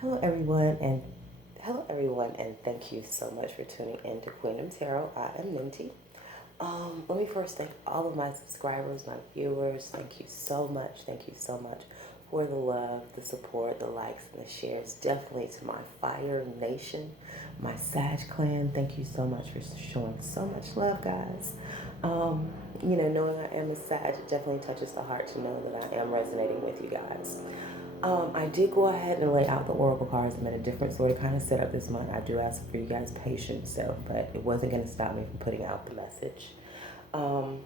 Hello everyone, and thank you so much for tuning in to Queendom Tarot. I am Minty. Let me first thank all of my subscribers, my viewers. Thank you so much. Thank you so much for the love, the support, the likes, and the shares. Definitely to my Fire Nation, my Sag clan. Thank you so much for showing so much love, guys. Knowing I am a Sag, it definitely touches the heart to know that I am resonating with you guys. I did go ahead and lay out the oracle cards. I'm in a different sort of kind of setup this month. I do ask for you guys' patience, but it wasn't going to stop me from putting out the message. Um,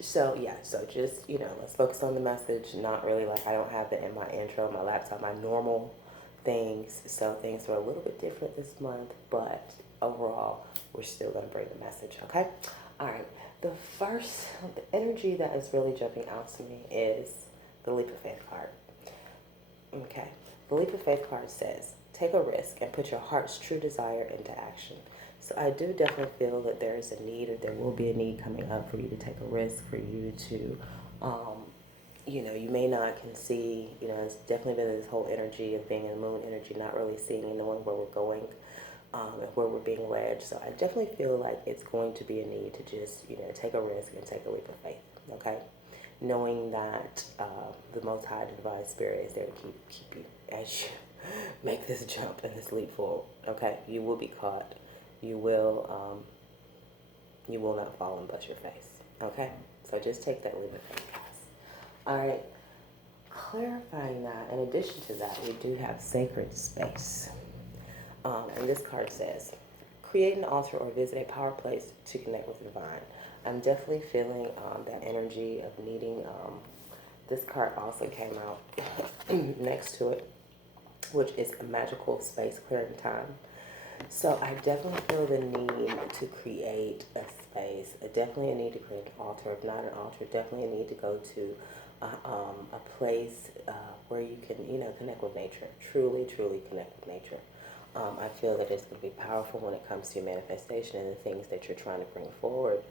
so just, let's focus on the message. Not really like I don't have it in my intro, my laptop, my normal things. So things are a little bit different this month, but overall, we're still going to bring the message, okay? All right. The energy that is really jumping out to me is the Leap of Faith card. Okay. The Leap of Faith card says, take a risk and put your heart's true desire into action. So I do definitely feel that there is a need, or there will be a need coming up for you to take a risk, for you to, you may not can see, it's definitely been this whole energy of being in the moon energy, not really seeing and knowing where we're going, and where we're being led. So I definitely feel like it's going to be a need to just, take a risk and take a leap of faith, okay? Knowing that the Most High Divine Spirit is there to keep you as you make this jump and this leap forward. Okay, you will be caught. You will not fall and bust your face. Okay, so just take that leap of faith, guys. All right. Clarifying that, in addition to that, we do have sacred space. And this card says, create an altar or visit a power place to connect with the divine. I'm definitely feeling that energy of needing, this card also came out next to it, which is a magical space clearing time. So I definitely feel the need to create a space, definitely a need to create an altar. If not an altar, definitely a need to go to a place where you can, connect with nature, truly, truly connect with nature. I feel that it's going to be powerful when it comes to your manifestation and the things that you're trying to bring forward.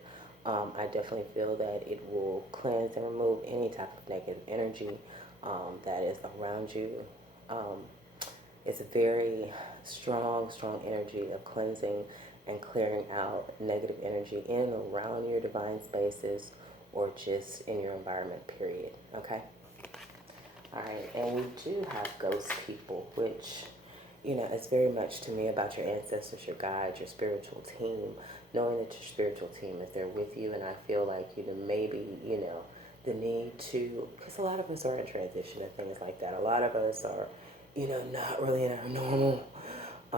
I definitely feel that it will cleanse and remove any type of negative energy that is around you. It's a very strong energy of cleansing and clearing out negative energy in and around your divine spaces, or just in your environment, period. Okay? All right, and we do have ghost people, which, it's very much to me about your ancestors, your guides, your spiritual team, knowing that your spiritual team is there with you. And I feel like, maybe, the need to, because a lot of us are in transition and things like that. A lot of us are, not really in our normal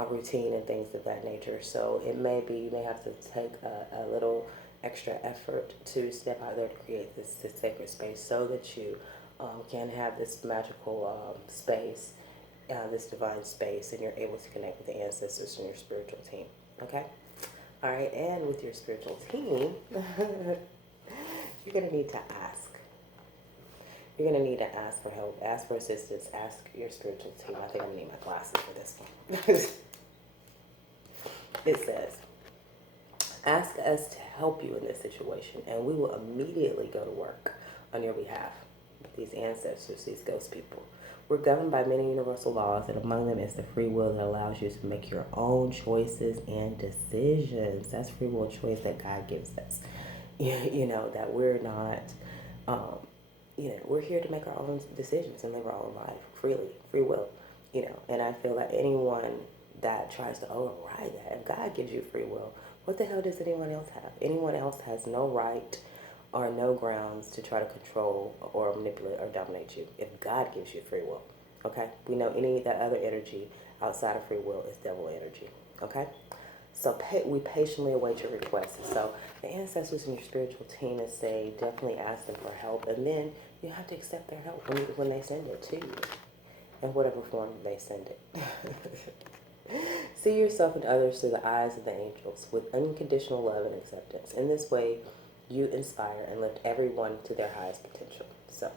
routine and things of that nature. So it may be, you may have to take a little extra effort to step out there to create this sacred space, so that you can have this magical space, this divine space, and you're able to connect with the ancestors and your spiritual team. Okay? All right, and with your spiritual team, you're going to need to ask. You're going to need to ask for help, ask for assistance, ask your spiritual team. I think I'm going to need my glasses for this one. It says, ask us to help you in this situation, and we will immediately go to work on your behalf. These ancestors, these ghost people. We're governed by many universal laws, and among them is the free will that allows you to make your own choices and decisions. That's free will choice that God gives us. That we're not, we're here to make our own decisions and live our own life freely, free will. And I feel like anyone that tries to override that, if God gives you free will, what the hell does anyone else have? Anyone else has no right or no grounds to try to control or manipulate or dominate you if God gives you free will. Okay? We know that other energy outside of free will is devil energy. Okay? So we patiently await your requests. So the ancestors and your spiritual team is saying, definitely ask them for help, and then you have to accept their help when they send it to you, in whatever form they send it. See yourself and others through the eyes of the angels with unconditional love and acceptance. In this way, you inspire and lift everyone to their highest potential. So,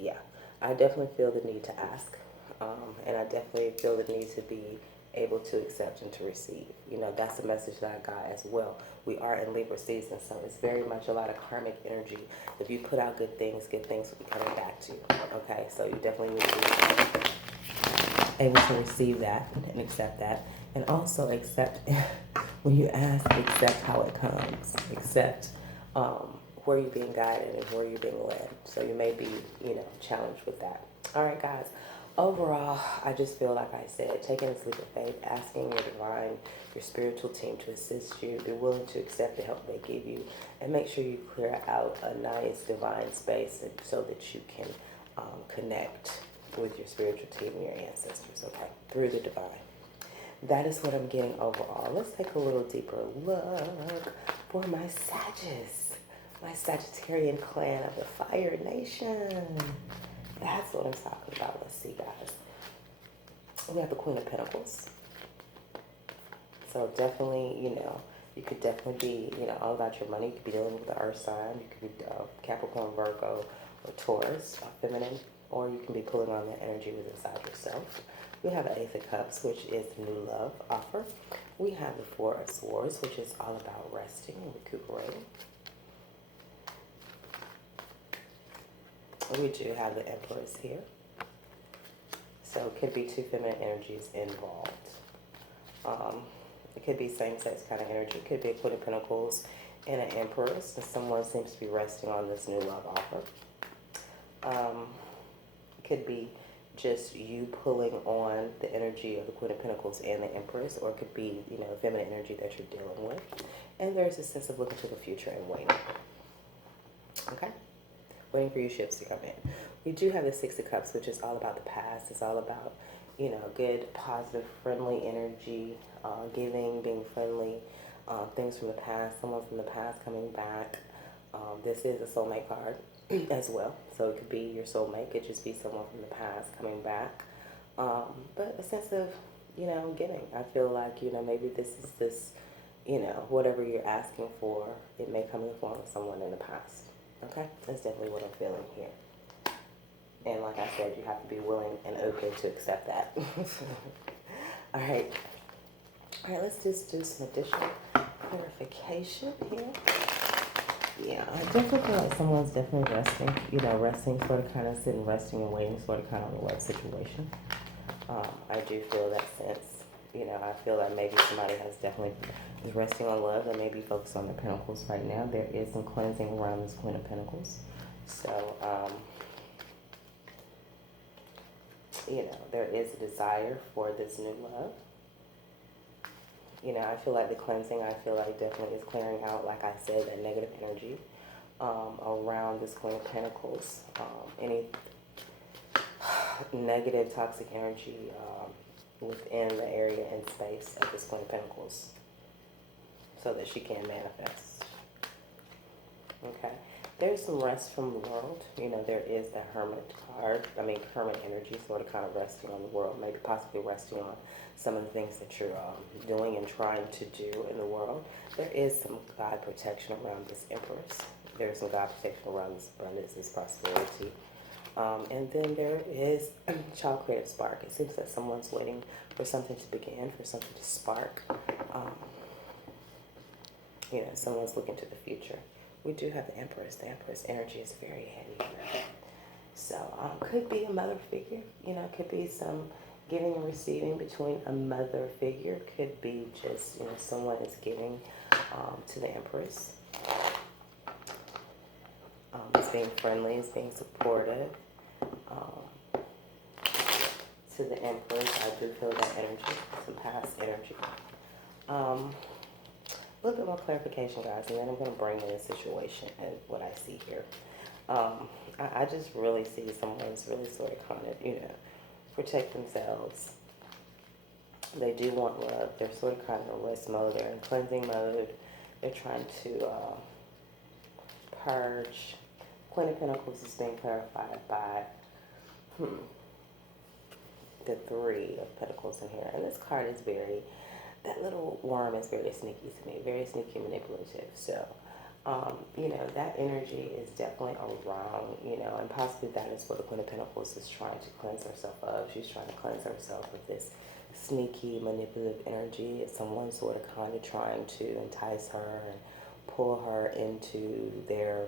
yeah, I definitely feel the need to ask, and I definitely feel the need to be able to accept and to receive. That's the message that I got as well. We are in Libra season, so it's very much a lot of karmic energy. If you put out good things will be coming back to you. Okay, so you definitely need to able to receive that and accept that, and also accept when you ask, accept how it comes, accept where you're being guided and where you're being led. So you may be, challenged with that. All right, guys. Overall, I just feel like I said, taking a leap of faith, asking your divine, your spiritual team to assist you, be willing to accept the help they give you, and make sure you clear out a nice divine space so that you can connect with your spiritual team and your ancestors, okay, through the divine. That is what I'm getting overall. Let's take a little deeper look for my Sagittarius, my Sagittarian clan of the Fire Nation. That's what I'm talking about. Let's see, guys. We have the Queen of Pentacles. So definitely, you could definitely be, all about your money. You could be dealing with the earth sign. You could be Capricorn, Virgo, or Taurus, feminine. Or you can be pulling on that energy within inside yourself. We have the Ace of Cups, which is the new love offer. We have the Four of Swords, which is all about resting and recuperating. We do have the Empress here. So it could be two feminine energies involved. It could be same-sex kind of energy. It could be a Queen of Pentacles and an Empress. And someone seems to be resting on this new love offer. It could be just you pulling on the energy of the Queen of Pentacles and the Empress. Or it could be, feminine energy that you're dealing with. And there's a sense of looking to the future and waiting. Okay? Waiting for your ships to come in. We do have the Six of Cups, which is all about the past. It's all about, good, positive, friendly energy, giving, being friendly, things from the past, someone from the past coming back. This is a soulmate card as well. So it could be your soulmate. It could just be someone from the past coming back. But a sense of, giving. I feel like, maybe this is this, whatever you're asking for, it may come in the form of someone in the past. Okay, that's definitely what I'm feeling here. And like I said, you have to be willing and open to accept that. All right, let's just do some additional clarification here. Yeah, I definitely feel like someone's definitely resting, resting, sort of kind of sitting, resting and waiting, sort of kind of on the love situation. I do feel that sense. I feel like maybe somebody is resting on love and maybe focused on the Pentacles right now. There is some cleansing around this Queen of Pentacles. So, there is a desire for this new love. I feel like the cleansing, definitely is clearing out, like I said, that negative energy around this Queen of Pentacles. Any negative, toxic energy within the area and space of this Queen of Pentacles so that she can manifest. Okay. There's some rest from the world. There is the Hermit card. Hermit energy, sort of kind of resting on the world, maybe possibly resting on some of the things that you're doing and trying to do in the world. There is some God protection around this Empress. There's some God protection around this abundance, this prosperity. And then there is child creative spark. It seems that someone's waiting for something to begin, for something to spark. Someone's looking to the future. We do have the Empress. The Empress energy is very heavy here. So could be a mother figure. Could be some giving and receiving between a mother figure. Could be just, someone is giving to the Empress. It's being friendly, it's being supportive. To the Empress, I do feel that energy, some past energy. A little bit more clarification, guys, and then I'm going to bring in a situation and what I see here. I just really see someone's really sort of kind of, protect themselves. They do want love. They're sort of kind of in rest mode. They're in cleansing mode. They're trying to purge. Queen of Pentacles is being clarified by the Three of Pentacles in here. And this card is that little worm is very sneaky to me, very sneaky manipulative. So, that energy is definitely around, and possibly that is what the Queen of Pentacles is trying to cleanse herself of. She's trying to cleanse herself of this sneaky, manipulative energy. It's someone sort of kind of trying to entice her and pull her into their,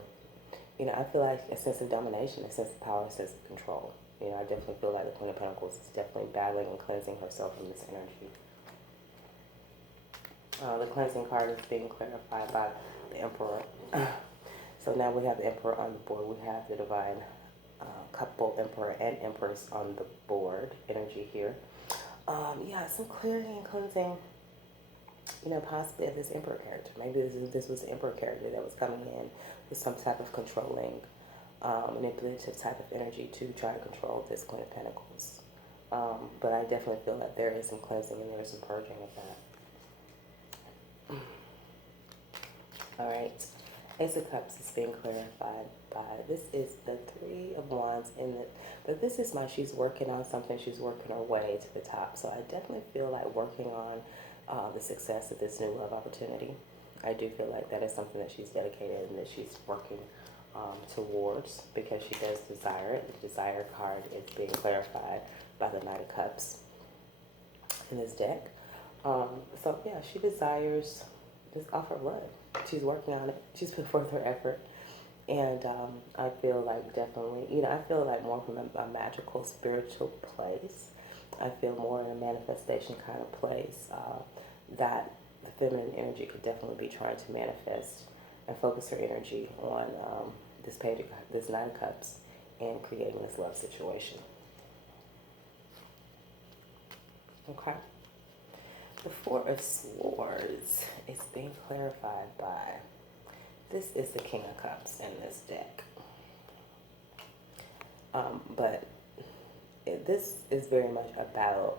I feel like a sense of domination, a sense of power, a sense of control. You know, I definitely feel like the Queen of Pentacles is definitely battling and cleansing herself from this energy. The cleansing card is being clarified by the Emperor. So now we have the Emperor on the board. We have the Divine Couple, Emperor and Empress on the board. Energy here. Yeah, some clearing and cleansing, you know, possibly of this Emperor character. Maybe this was the Emperor character that was coming in with some type of controlling, manipulative type of energy to try to control this Queen of Pentacles. But I definitely feel that there is some cleansing and there is some purging of that. All right, Ace of Cups is being clarified by, this is the Three of Wands in the, but this is she's working on something, she's working her way to the top. So I definitely feel like working on the success of this new love opportunity. I do feel like that is something that she's dedicated and that she's working towards, because she does desire it. The desire card is being clarified by the Knight of Cups in this deck. So yeah, she desires this off her blood. She's working on it. She's put forth her effort. And I feel like definitely, you know, I feel like more from a magical, spiritual place. I feel more in a manifestation kind of place that the feminine energy could definitely be trying to manifest and focus her energy on this page, this Nine of Cups, and creating this love situation. Okay. The Four of Swords is being clarified by, this is the King of Cups in this deck. But this is very much about,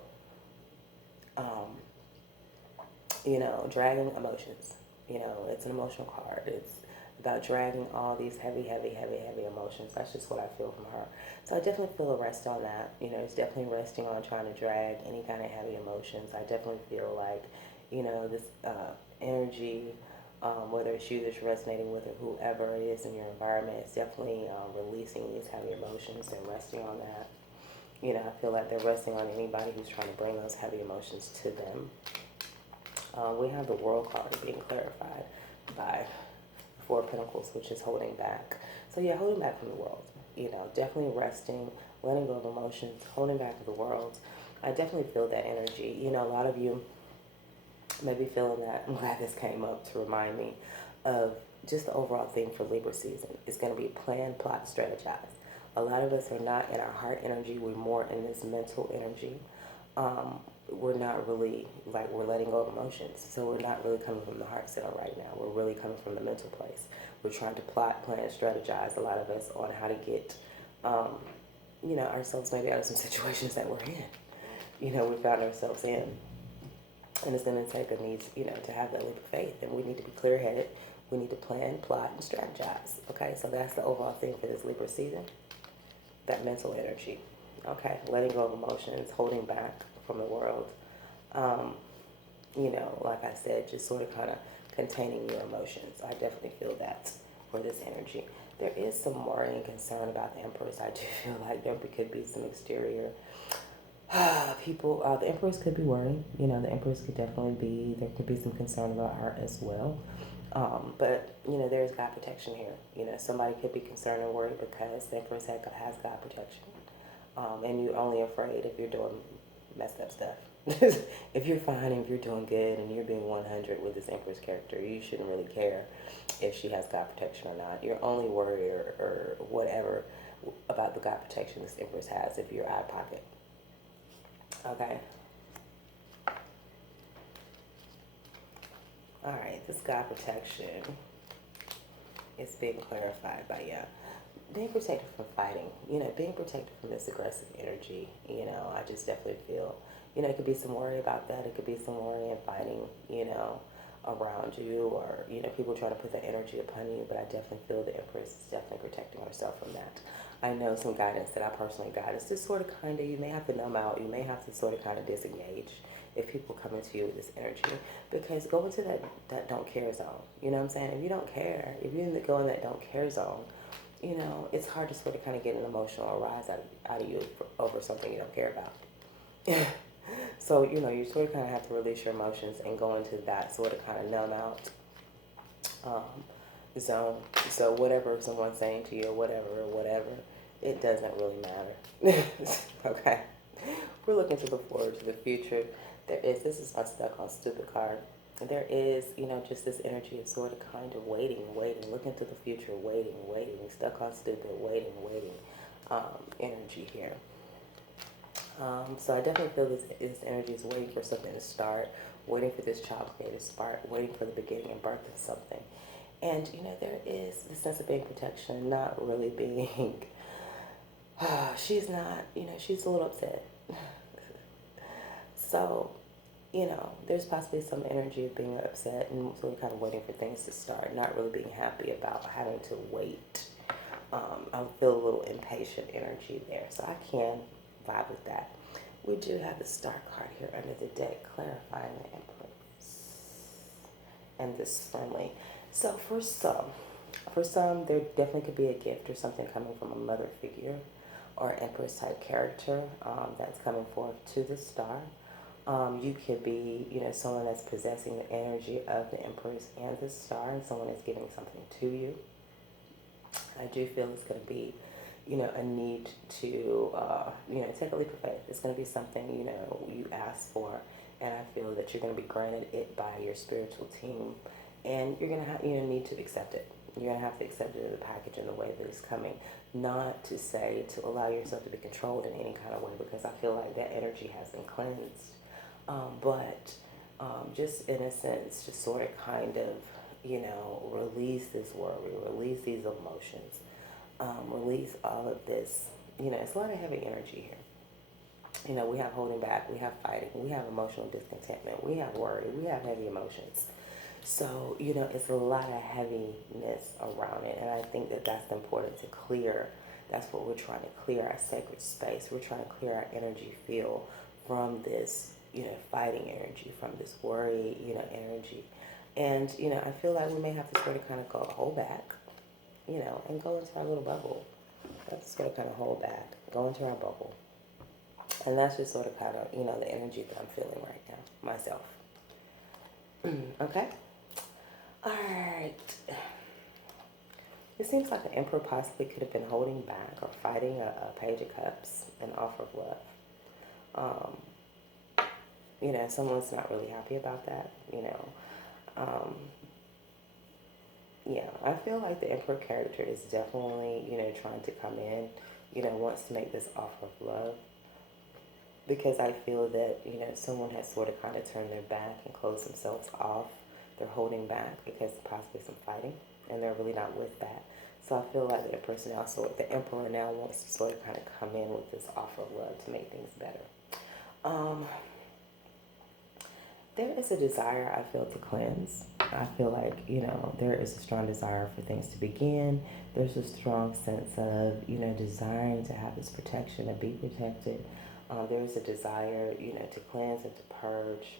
you know, dragging emotions. You know, it's an emotional card. It's about dragging all these heavy emotions. That's just what I feel from her. So I definitely feel a rest on that. You know, it's definitely resting on trying to drag any kind of heavy emotions. I definitely feel like, you know, this energy, whether it's you that's resonating with or whoever it is in your environment, it's definitely releasing these heavy emotions and resting on that. You know, I feel like they're resting on anybody who's trying to bring those heavy emotions to them. We have the World card being clarified by Four of Pentacles, which is holding back. So yeah, holding back from the world. You know, definitely resting, letting go of emotions, holding back of the world. I definitely feel that energy. You know, a lot of you may be feeling that. I'm glad this came up to remind me of just the overall theme for Libra season. It's going to be plan, plot, strategize. A lot of us are not in our heart energy. We're more in this mental energy. We're not really, like, we're letting go of emotions. So we're not really coming from the heart center right now. We're really coming from the mental place. We're trying to plot, plan, strategize, a lot of us, on how to get, you know, ourselves maybe out of some situations that we're in. You know, we found ourselves in. And it's going to take a need, you know, to have that leap of faith. And we need to be clear-headed. We need to plan, plot, and strategize. Okay, so that's the overall thing for this Libra season. That mental energy. Okay, letting go of emotions, holding back from the world. You know, like I said, just sort of kind of containing your emotions. I definitely feel that for this energy. There is some worry and concern about the Empress. I do feel like there could be some exterior people. The Empress could be worried. You know, the Empress could definitely be, there could be some concern about her as well. But, you know, there's God protection here. You know, somebody could be concerned and worried because the Empress has God protection. And you're only afraid if you're doing messed up stuff. If you're fine and if you're doing good and you're being 100 with this Empress character, you shouldn't really care if she has God protection or not. You're only worried or whatever about the God protection this Empress has if you're out of pocket. Okay. All right, this God protection is being clarified by, yeah, being protected from fighting, you know, being protected from this aggressive energy. You know, I just definitely feel, you know, it could be some worry about that. It could be some worry and fighting, you know, around you, or, you know, people trying to put that energy upon you. But I definitely feel the Empress is definitely protecting herself from that. I know some guidance that I personally got is just sort of kind of, you may have to numb out. You may have to sort of kind of disengage if people come into you with this energy, because go into that don't care zone. You know what I'm saying? If you don't care, if you go in that don't care zone, you know, it's hard to sort of kind of get an emotional rise out of you over something you don't care about. So, you know, you sort of kind of have to release your emotions and go into that sort of kind of numb out zone. So whatever someone's saying to you or whatever, it doesn't really matter. Okay. We're looking to the forward, to the future. This is my stuck on stupid card. There is, just this energy of sort of kind of waiting, looking to the future, waiting, stuck on stupid, waiting, energy here. So I definitely feel this energy is waiting for something to start, waiting for this child to spark, waiting for the beginning and birth of something. And, there is the sense of being protection, not really being, she's not, she's a little upset. So, there's possibly some energy of being upset and sort of kind of waiting for things to start, not really being happy about having to wait. I feel a little impatient energy there, so I can vibe with that. We do have the Star card here under the deck, clarifying the Empress and this friendly. So for some, there definitely could be a gift or something coming from a mother figure or Empress type character that's coming forth to the Star. You could be, someone that's possessing the energy of the Empress and the Star, and someone is giving something to you. I do feel it's going to be, a need to, take a leap of faith. It's going to be something, you ask for, and I feel that you're going to be granted it by your spiritual team, and you're going to have, need to accept it. You're going to have to accept it in the package in the way that it's coming. Not to say to allow yourself to be controlled in any kind of way, because I feel like that energy has been cleansed. But just in a sense, just sort of kind of, release this worry, release these emotions, release all of this. It's a lot of heavy energy here. We have holding back, we have fighting, we have emotional discontentment, we have worry, we have heavy emotions. So, it's a lot of heaviness around it. And I think that that's important to clear. That's what we're trying to clear, our sacred space. We're trying to clear our energy field from this, fighting energy, from this worry, energy. And, I feel like we may have to sort of kind of hold back, and go into our little bubble. Let's sort of kind of hold back, go into our bubble. And that's just sort of kind of, the energy that I'm feeling right now, myself. Okay? All right. It seems like the Emperor possibly could have been holding back or fighting a Page of Cups, an offer of love. Someone's not really happy about that, yeah, I feel like the Emperor character is definitely, trying to come in, wants to make this offer of love. Because I feel that, someone has sort of kind of turned their back and closed themselves off. They're holding back because possibly some fighting, and they're really not with that. So I feel like the Emperor now wants to sort of kind of come in with this offer of love to make things better. There is a desire, I feel, to cleanse. I feel like, there is a strong desire for things to begin. There's a strong sense of, desiring to have this protection and be protected. There is a desire, to cleanse and to purge,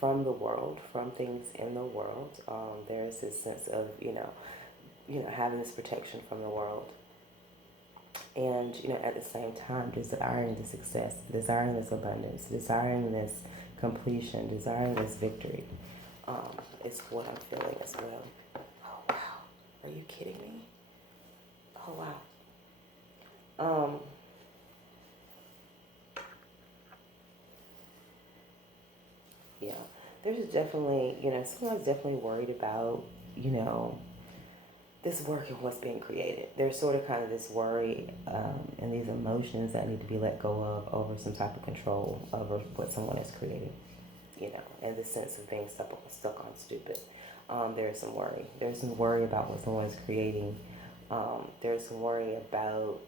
from the world, from things in the world. There is this sense of, having this protection from the world. And, at the same time, desiring the success, desiring this abundance, desiring this completion, desiring this victory. It's what I'm feeling as well. Oh, wow. Are you kidding me? Oh, wow. Yeah, there's definitely, someone's definitely worried about, this work and what's being created. There's sort of kind of this worry and these emotions that need to be let go of over some type of control over what someone has created, and the sense of being stuck on stupid. There's some worry. There's some worry about what someone is creating. There's some worry about,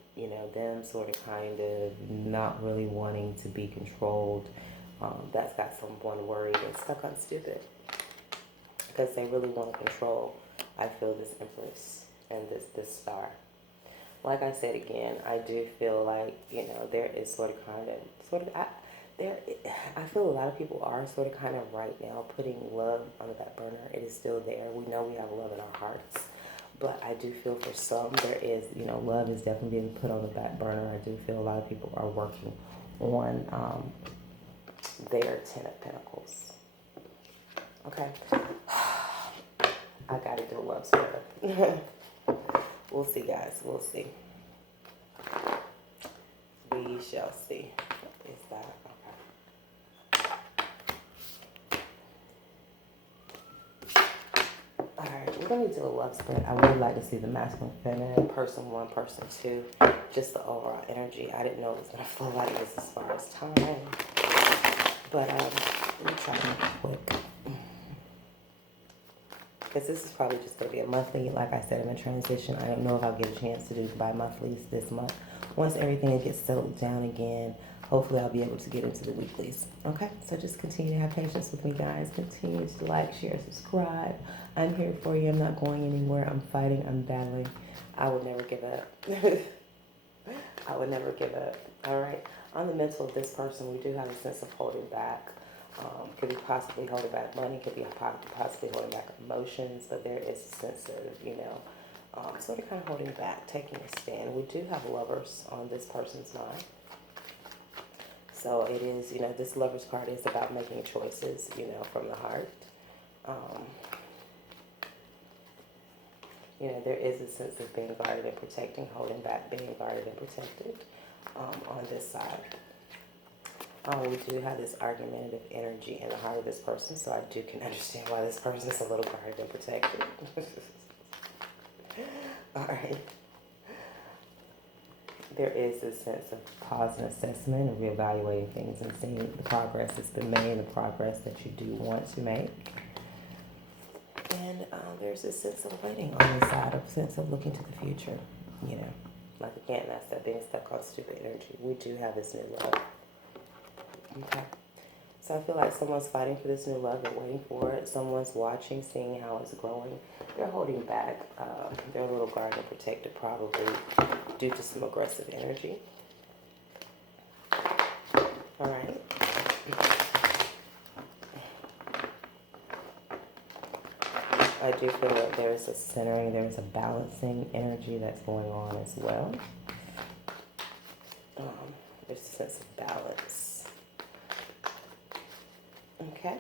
them sort of kind of not really wanting to be controlled. That's got someone worried and stuck on stupid because they really want to control. I feel this Empress and this Star. Like I said again, I do feel like, there is I feel a lot of people are sort of kind of right now putting love on the back burner. It is still there. We know we have love in our hearts. But I do feel for some there is, love is definitely being put on the back burner. I do feel a lot of people are working on their Ten of Pentacles. Okay. I gotta do a love sweater. We'll see, guys. We'll see. We shall see. Is that okay? Alright, we're going to do a love spread. I would like to see the masculine, feminine, person 1, person 2. Just the overall energy. I didn't know it was going to flow like this as far as time. But let me try to make it quick. Because this is probably just going to be a monthly. Like I said, I'm in transition. I don't know if I'll get a chance to do bi-monthlies this month. Once everything gets settled down again, hopefully I'll be able to get into the weeklies. Okay? So just continue to have patience with me, guys. Continue to like, share, subscribe. I'm here for you. I'm not going anywhere. I'm fighting. I'm battling. I would never give up. I would never give up. All right? On the mental of this person, we do have a sense of holding back. Could be possibly holding back money, could be possibly holding back emotions, but there is a sense of, sort of kind of holding back, taking a stand. We do have lovers on this person's mind. So it is, this lover's card is about making choices, from the heart. There is a sense of being guarded and protecting, holding back, being guarded and protected on this side. We do have this argumentative energy in the heart of this person, so I can understand why this person is a little guarded and protected. All right. There is a sense of pause and assessment and reevaluating things and seeing the progress that's been made, the progress that you do want to make. And there's a sense of waiting on the side, a sense of looking to the future, Like, again, that's that being stuck on stupid energy. We do have this new love. Okay. So I feel like someone's fighting for this new love. They're waiting for it. Someone's watching, seeing how it's growing. They're holding back. They're a little guarded and protected, probably due to some aggressive energy. All right. I do feel that there's a centering, there's a balancing energy that's going on as well. There's a sense of balance. Okay.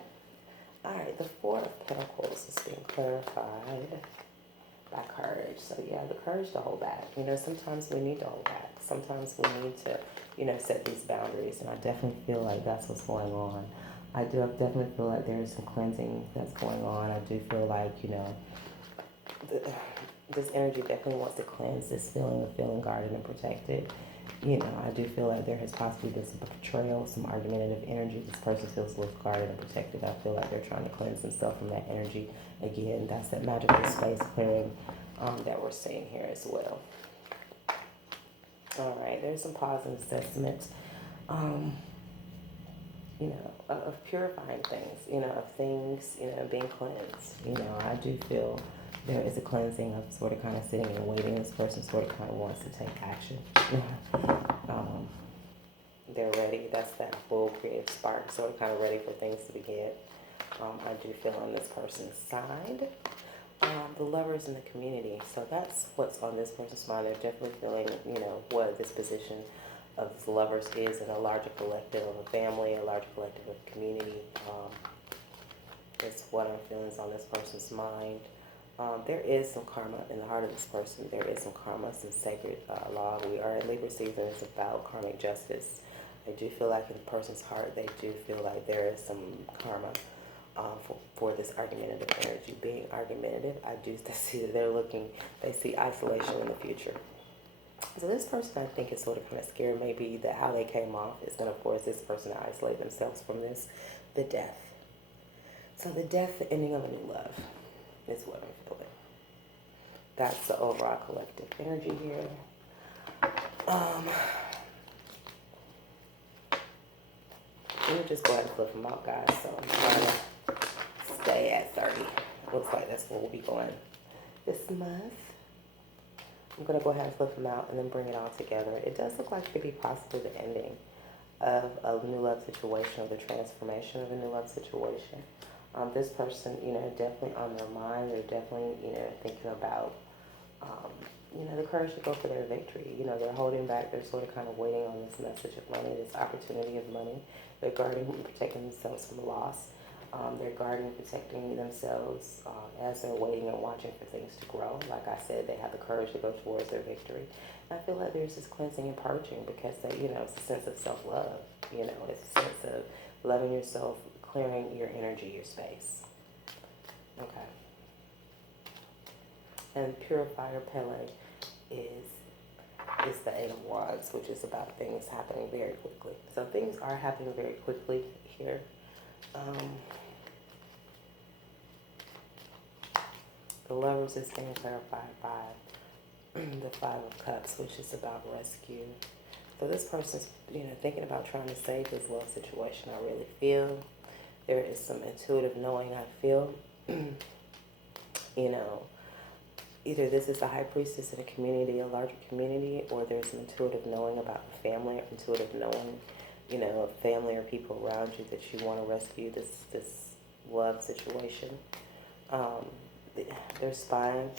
All right. The Four of Pentacles is being clarified by courage. So, yeah, the courage to hold back. Sometimes we need to hold back. Sometimes we need to, set these boundaries. And I definitely feel like that's what's going on. I definitely feel like there's some cleansing that's going on. I do feel like, this energy definitely wants to cleanse this feeling of feeling guarded and protected. I do feel like there has possibly been some betrayal, some argumentative energy. This person feels a little guarded and protected. I feel like they're trying to cleanse themselves from that energy. Again, that's that magical space clearing that we're seeing here as well. All right, there's some pause and assessment, of purifying things, of things, being cleansed. I do feel there is a cleansing of sort of kind of sitting and waiting. This person sort of kind of wants to take action. They're ready. That's that full creative spark, sort of kind of ready for things to begin. I do feel on this person's side. The lovers in the community. So that's what's on this person's mind. They're definitely feeling, what this position of the lovers is in a larger collective of a family, a larger collective of a community. It's what I'm feeling is on this person's mind. There is some karma in the heart of this person. There is some karma, some sacred law. We are in Libra season. It's about karmic justice. I do feel like in the person's heart, they do feel like there is some karma for this argumentative energy. Being argumentative, I do see that they see isolation in the future. So this person, I think, is sort of kind of scared maybe that how they came off is going to force this person to isolate themselves from this, the death. So the death, the ending of a new love is what I'm feeling. That's the overall collective energy here. Let me just go ahead and flip them out, guys. So I'm trying to stay at 30. Looks like that's where we'll be going this month. I'm going to go ahead and flip them out and then bring it all together. It does look like it could be possibly the ending of a new love situation or the transformation of a new love situation. This person, definitely on their mind. They're definitely, thinking about, the courage to go for their victory. They're holding back. They're sort of kind of waiting on this message of money, this opportunity of money. They're guarding and protecting themselves from loss. They're guarding, protecting themselves as they're waiting and watching for things to grow. Like I said, they have the courage to go towards their victory. And I feel like there's this cleansing and purging because that, it's a sense of self-love. It's a sense of loving yourself, clearing your energy, your space. Okay. And Purifier Pele is the Eight of Wands, which is about things happening very quickly. So things are happening very quickly here. The Lovers is being clarified by the Five of Cups, which is about rescue. So this person's, thinking about trying to save this love situation. I really feel there is some intuitive knowing. I feel, either this is the High Priestess in a community, a larger community, or there's an intuitive knowing about the family, or intuitive knowing, a family or people around you that you want to rescue this love situation. They're spying,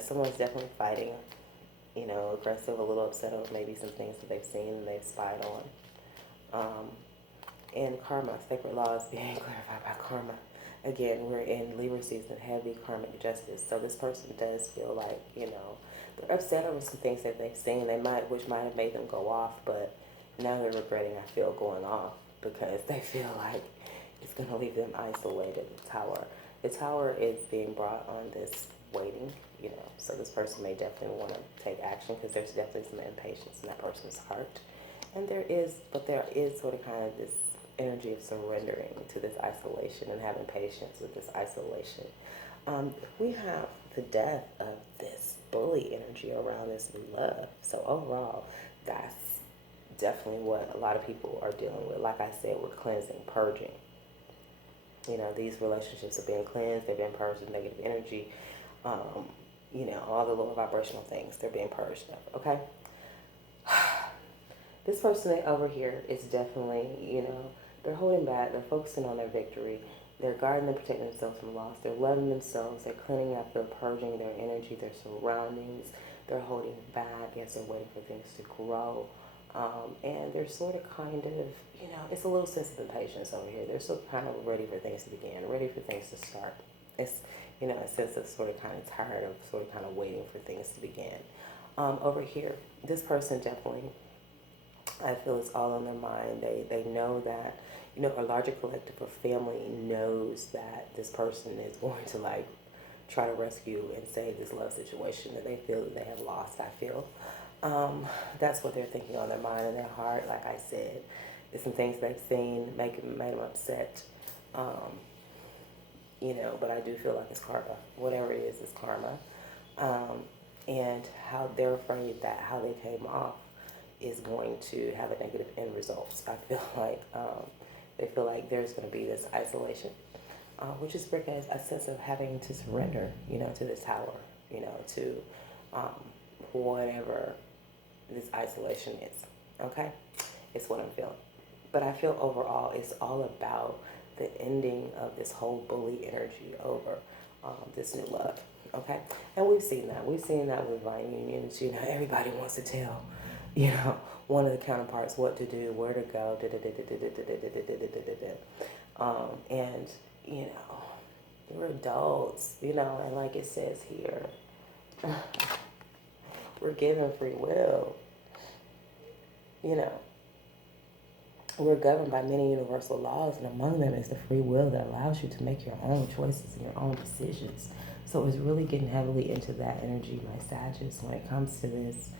someone's definitely fighting, aggressive, a little upset over maybe some things that they've seen and they've spied on. And karma, sacred laws being clarified by karma. Again, we're in Libra season, heavy karmic justice. So this person does feel like, they're upset over some things that they've seen, which might have made them go off, but now they're regretting, I feel, going off because they feel like it's going to leave them isolated. The tower is being brought on this waiting, so this person may definitely want to take action because there's definitely some impatience in that person's heart. And there is sort of kind of this energy of surrendering to this isolation and having patience with this isolation. We have the death of this bully energy around this love. So overall, that's definitely what a lot of people are dealing with. Like I said, we're cleansing, purging. These relationships are being cleansed, they're being purged with negative energy. All the lower vibrational things, they're being purged of, okay? This person over here is definitely, they're holding back, they're focusing on their victory, they're guarding and protecting themselves from loss, they're loving themselves, they're cleaning up, they're purging their energy, their surroundings, they're holding back as they're waiting for things to grow. And they're sort of kind of, it's a little sense of impatience over here. They're sort of kind of ready for things to begin, ready for things to start. It's, a sense of sort of kind of tired of sort of kind of waiting for things to begin. Over here, this person definitely, I feel it's all on their mind. They know that, a larger collective or family knows that this person is going to try to rescue and save this love situation that they feel that they have lost, I feel. That's what they're thinking on their mind and their heart. Like I said, there's some things they've seen made them upset. But I do feel like it's karma. Whatever it is, it's karma. And how they're afraid that how they came off is going to have a negative end result. I feel like they feel like there's going to be this isolation, which is because a sense of having to surrender, to this tower, to whatever this isolation is. Okay? It's what I'm feeling. But I feel overall it's all about the ending of this whole bully energy over this new love. Okay? And we've seen that. We've seen that with Vine Unions. Everybody wants to tell, one of the counterparts what to do, where to go, and, we're adults, and like it says here, we're given free will. We're governed by many universal laws, and among them is the free will that allows you to make your own choices and your own decisions. So it's really getting heavily into that energy, my Sagittarius, when it comes to this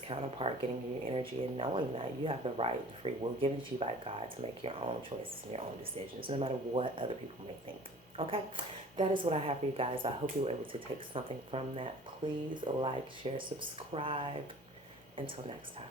counterpart getting in your energy and knowing that you have the right and free will given to you by God to make your own choices and your own decisions, no matter what other people may think. Okay? That is what I have for you guys. I hope you were able to take something from that. Please like, share, subscribe. Until next time.